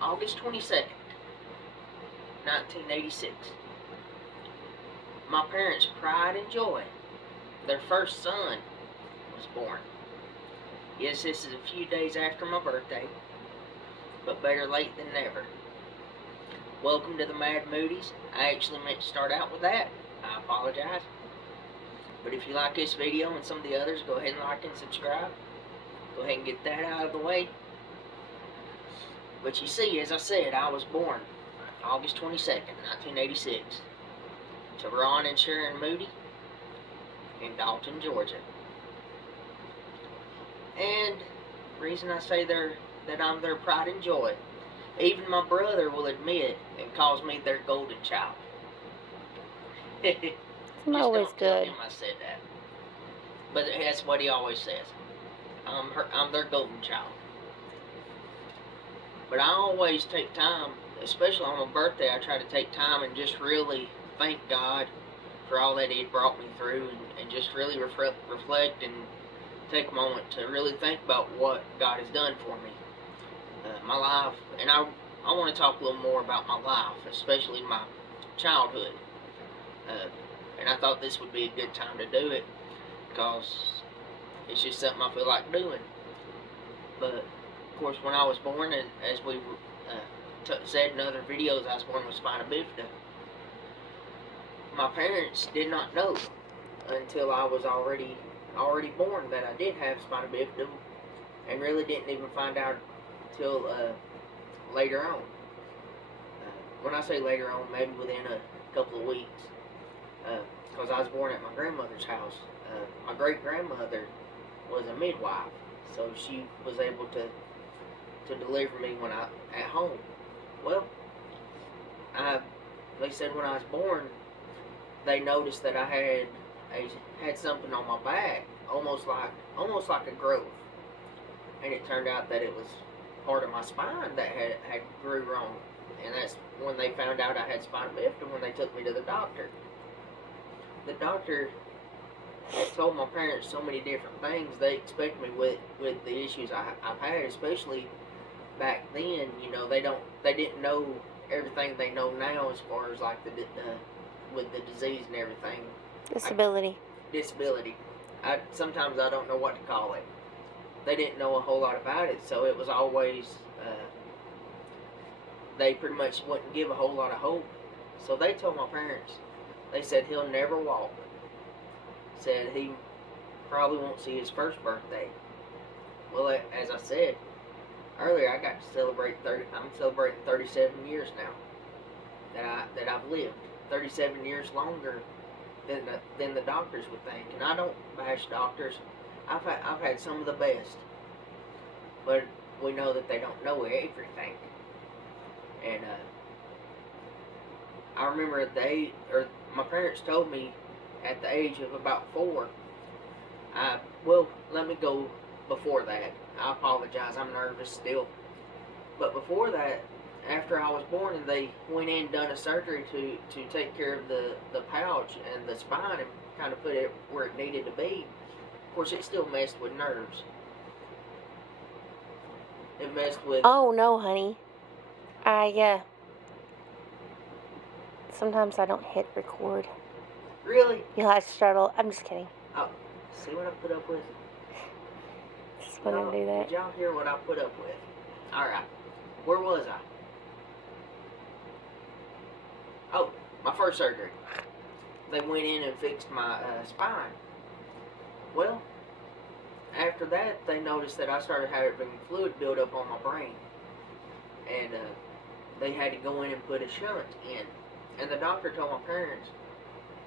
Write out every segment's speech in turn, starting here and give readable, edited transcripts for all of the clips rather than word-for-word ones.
August 22nd, 1986. My parents' pride and joy, their first son, was born. Yes, this is a few days after my birthday, but better late than never. Welcome to the Mad Moodies. I actually meant to start out with that. I apologize. But if you like this video and some of the others, go ahead and like and subscribe. Go ahead and get that out of the way. But you see, as I said, I was born August 22nd, 1986, to Ron and Sharon Moody in Dalton, Georgia. And the reason I say that I'm their pride and joy, even my brother will admit and calls me their golden child. It's always good. Tell him I said that. But that's what he always says. I'm their golden child. But I always take time, especially on my birthday, I try to take time and just really thank God for all that He had brought me through, and just really reflect and take a moment to really think about what God has done for me. My life, and I want to talk a little more about my life, especially my childhood. And I thought this would be a good time to do it, because it's just something I feel like doing. But, of course, when I was born, and as we said in other videos, I was born with spina bifida. My parents did not know until I was already born that I did have spina bifida, and really didn't even find out until later on. When I say later on, maybe within a couple of weeks, because I was born at my grandmother's house. My great-grandmother was a midwife, so she was able to deliver me when at home. Well, they said when I was born, they noticed that I had something on my back, almost like a growth, and it turned out that it was part of my spine that had grew wrong, and that's when they found out I had spina bifida, when they took me to the doctor. The doctor had told my parents so many different things. They expect me with the issues I've had, especially back then. You know, they didn't know everything they know now as far as like with the disease and everything. Disability. Sometimes I don't know what to call it. They didn't know a whole lot about it, so it was always they pretty much wouldn't give a whole lot of hope. So they told my parents, they said he'll never walk. Said he probably won't see his first birthday. Well, as I said earlier, I got to celebrate I'm celebrating 37 years now that I've lived. 37 years longer than the doctors would think. And I don't bash doctors. I've had some of the best, but we know that they don't know everything. And I remember my parents told me at the age of about 4. Well, let me go before that. I apologize, I'm nervous still. But before that, after I was born, and they went in and done a surgery to take care of the pouch and the spine and kind of put it where it needed to be. Of course, it still messed with nerves. It messed with... Oh, no, honey. Sometimes I don't hit record. Really? You'll have to startle. I'm just kidding. Oh, see what I put up with? Just want to do that. Did y'all hear what I put up with? Alright. Where was I? Oh, my first surgery. They went in and fixed my spine. Well, after that, they noticed that I started having fluid build up on my brain. And they had to go in and put a shunt in. And the doctor told my parents,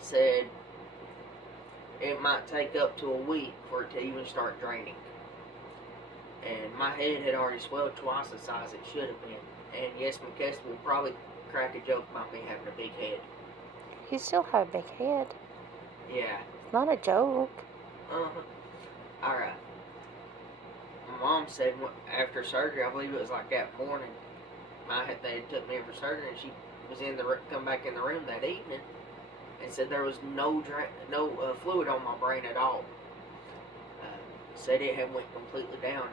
said it might take up to a week for it to even start draining. And my head had already swelled twice the size it should have been. And yes, McKeston will probably crack a joke about me having a big head. You still have a big head. Yeah. It's not a joke. Alright. My mom said after surgery, I believe it was like that morning, they took me in for surgery, and she was come back in the room that evening and said there was no fluid on my brain at all. Said it had went completely down,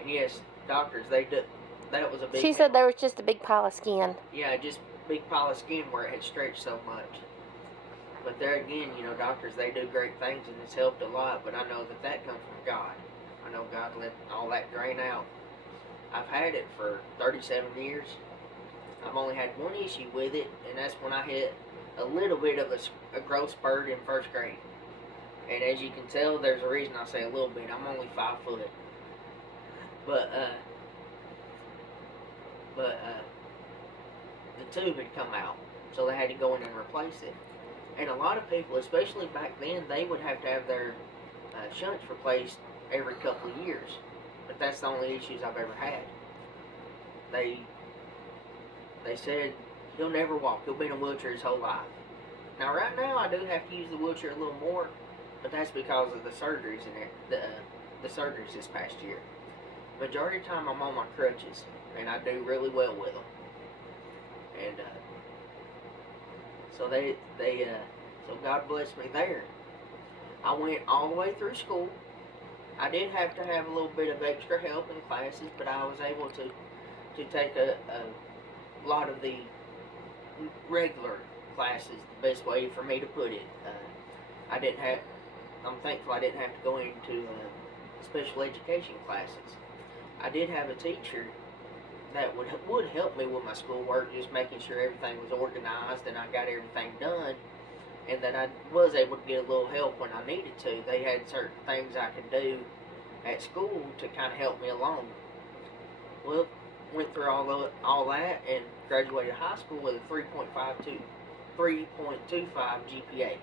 and yes, doctors, they that was a big She said there was just a big pile of skin. Yeah, just big pile of skin where it had stretched so much. But there again, you know, doctors, they do great things and it's helped a lot, but I know that comes from God. I know God let all that drain out. I've had it for 37 years. I've only had one issue with it, and that's when I hit a little bit of a growth spurt in first grade. And as you can tell, there's a reason I say a little bit. I'm only 5 foot. But the tube had come out, so they had to go in and replace it. And a lot of people, especially back then, they would have to have their shunts replaced every couple of years. But that's the only issues I've ever had. They said he'll never walk. He'll be in a wheelchair his whole life. Now, right now, I do have to use the wheelchair a little more, but that's because of the surgeries and the surgeries this past year. Majority of the time, I'm on my crutches, and I do really well with them. And so so God blessed me there. I went all the way through school. I did have to have a little bit of extra help in classes, but I was able to take a lot of the regular classes, the best way for me to put it. I'm thankful I didn't have to go into special education classes. I did have a teacher that would help me with my schoolwork, just making sure everything was organized and I got everything done, and that I was able to get a little help when I needed to. They had certain things I could do at school to kind of help me along. Well, went through all that and graduated high school with a 3.25 GPA,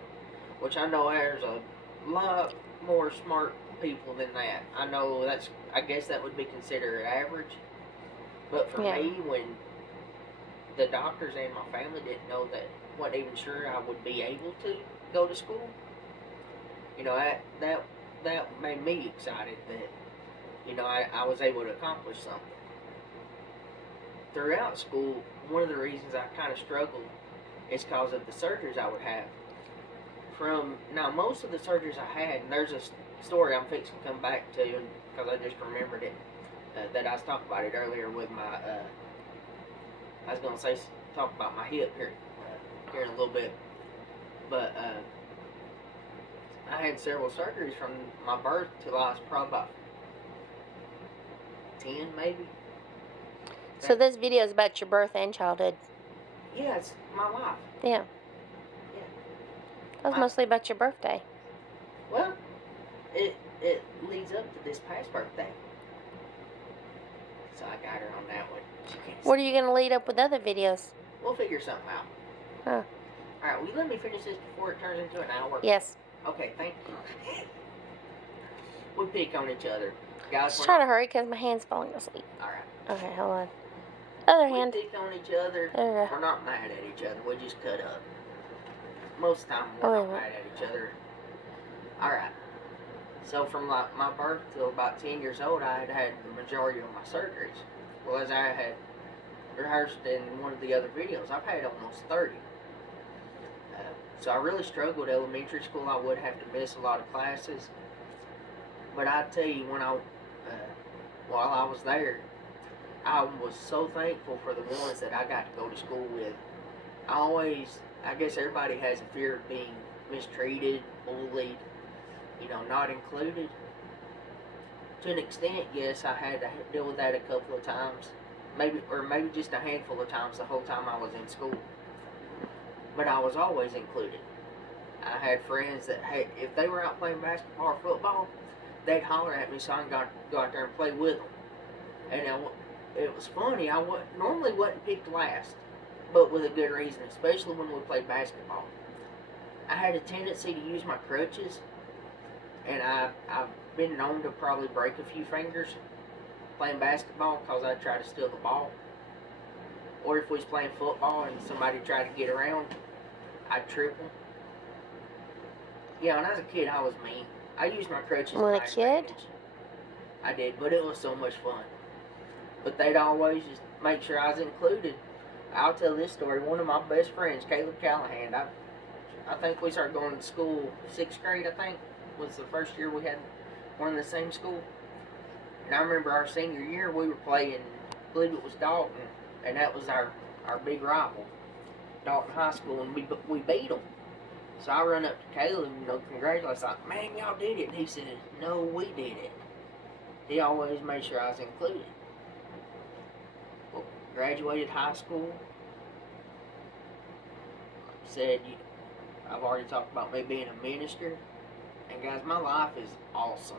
which I know there's a lot more smart people than that. I guess that would be considered average. But for me, when the doctors and my family didn't know wasn't even sure I would be able to go to school, you know, that made me excited that, you know, I was able to accomplish something. Throughout school, one of the reasons I kind of struggled is because of the surgeries I would have. Now, most of the surgeries I had, and there's a story I'm fixing to come back to, because I just remembered it, that I was talking about it earlier with my, I was going to say, talk about my hip here in a little bit, but I had several surgeries from my birth till I was probably about 10 maybe. So this video is about your birth and childhood. Yeah, it's my life. Yeah. That was mostly about your birthday. Well, it leads up to this past birthday. So I got her on that one. What are you going to lead up with other videos? We'll figure something out. Huh. Alright, will you let me finish this before it turns into an hour? Yes. Okay, thank you. We pick on each other. Guys, Just try to hurry because my hand's falling asleep. Alright. Okay, hold on. Other hand. We pick on each other. We're not mad at each other. We just cut up. Most of the time, we're not mad at each other. Alright. So from like my birth till about 10 years old, I had the majority of my surgeries. Well, as I had rehearsed in one of the other videos, I've had almost 30. So I really struggled elementary school. I would have to miss a lot of classes. But I tell you, while I was there, I was so thankful for the ones that I got to go to school with. I guess everybody has a fear of being mistreated, bullied, you know, not included. To an extent, yes, I had to deal with that a couple of times. Maybe just a handful of times the whole time I was in school. But I was always included. I had friends that, hey, if they were out playing basketball or football, they'd holler at me so I could go out there and play with them. And it was funny, I normally wasn't picked last, but with a good reason, especially when we played basketball. I had a tendency to use my crutches, and I've been known to probably break a few fingers playing basketball because I'd try to steal the ball. Or if we was playing football and somebody tried to get around, I'd trip them. Yeah, when I was a kid, I was mean. I used my crutches. When a kid? I did, but it was so much fun. But they'd always just make sure I was included. I'll tell this story. One of my best friends, Caleb Callahan, I think we started going to school 6th grade, I think, was the first year we had one in the same school. And I remember our senior year, we were playing I believe it was Dalton, and that was our big rival, Dalton High School, and we beat them. So I run up to Caleb, congratulate. I was like, man, y'all did it. And he said, no, we did it. He always made sure I was included. Well, graduated high school. Said, I've already talked about me being a minister. And guys, my life is awesome.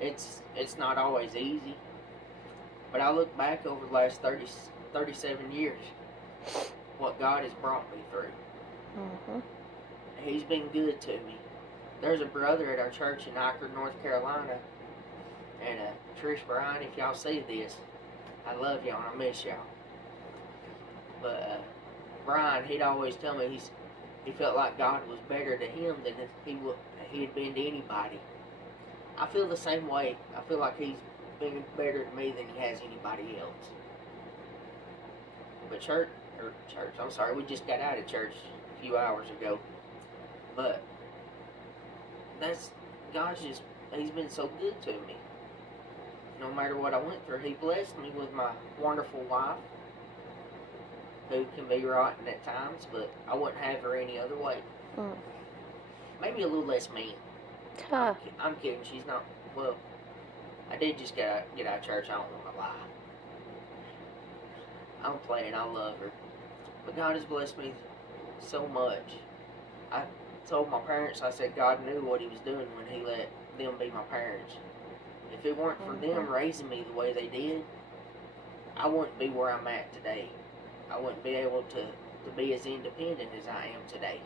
It's not always easy. But I look back over the last 37 years, what God has brought me through. Mm-hmm. He's been good to me. There's a brother at our church in Iker, North Carolina, and Trish, Brian, if y'all see this, I love y'all and I miss y'all. But Brian, he'd always tell me he felt like God was better to him than if he had been to anybody. I feel the same way. I feel like he's been better to me than he has anybody else. But we just got out of church a few hours ago. But he's been so good to me. No matter what I went through, he blessed me with my wonderful wife, who can be rotten at times, but I wouldn't have her any other way. Maybe a little less mean. Huh. I'm kidding. She's not. Well, I did just get out of church. I don't want to lie. I'm playing. I love her. But God has blessed me so much. I told my parents, I said God knew what he was doing when he let them be my parents. If it weren't for them raising me the way they did, I wouldn't be where I'm at today. I wouldn't be able to be as independent as I am today.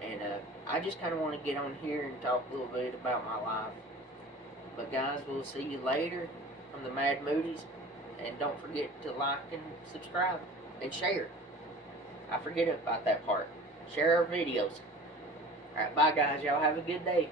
And I just kind of want to get on here and talk a little bit about my life. But guys, we'll see you later from the Mad Moodies. And don't forget to like and subscribe and share. I forget about that part. Share our videos. Alright, bye guys. Y'all have a good day.